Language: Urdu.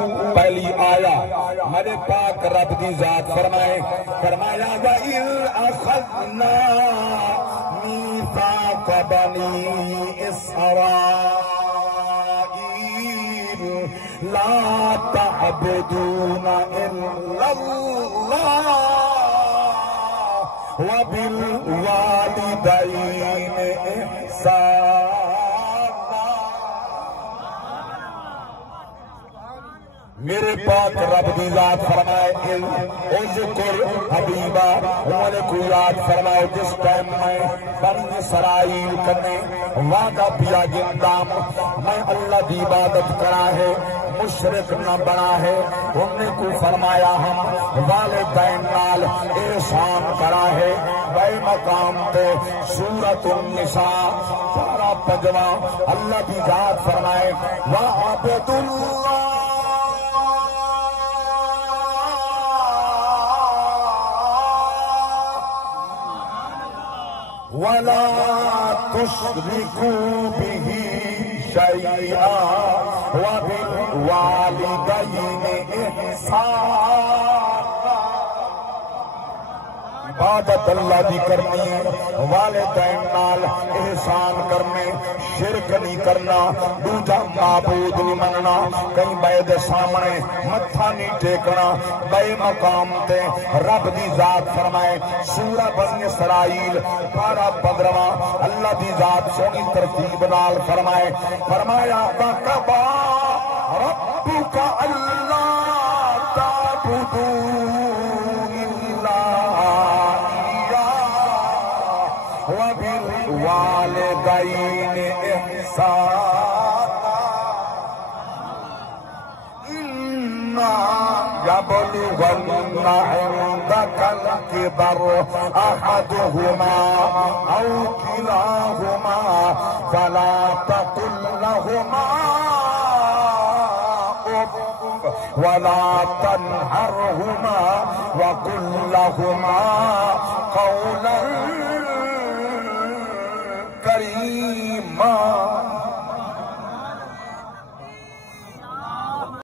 پہلی آیا میرے پاک رب دی ذات فرمایا وَإِذْ أَخَذْنَا مِيثَاقَ بَنِي إِسْرَائِيلَ لَا تَعْبُدُونَ إِلَّا اللَّهَ وَبِالْوَالِدَيْنِ إِحْسَانًا۔ میرے پاک رب دی ذات فرمائے اذکر حبیبہ انہیں کو یاد فرمائے جس ٹائم میں بنی اسرائیل کرنے وعدہ پیا جندام میں اللہ دی عبادت کرا ہے مشرک نہ بنا ہے انہیں کو فرمایا ہم والدین نال احسان کرا ہے بے مقام تے سورۃ النساء پارا 5 اللہ دی ذات فرمائے وَعَبْدُ اللَّهِ وَلَا تُشْرِكُوا بِهِ شَيْئًا وَبِالْوَالِدَيْنِ إِحْسَانًا۔ عبادت اللہ دی کرنی ہے والدین نال احسان کرنے شرک نہیں کرنا دوجا معبود نہیں مننا کہیں بے دے سامنے متھا نہیں ٹیکنا بے مقام تے رب دی ذات فرمائے سورہ بنی اسرائیل پارا 15 اللہ دی ذات سونی ترتیب نال فرمائے فرمایا وَقَضَىٰ رَبُّكَ أَلَّا تَعْبُدُوا وَبِالْوَالِدَيْنِ إِحْسَانًا إِمَّا يَبْلُغَنَّ عِندَكَ الْكِبَرَ أَحَدُهُمَا أَوْ كِلَاهُمَا فَلَا تَقُل لَّهُمَا أُفٍّ وَلَا تَنْهَرْهُمَا وَقُل لَّهُمَا قَوْلًا كريما۔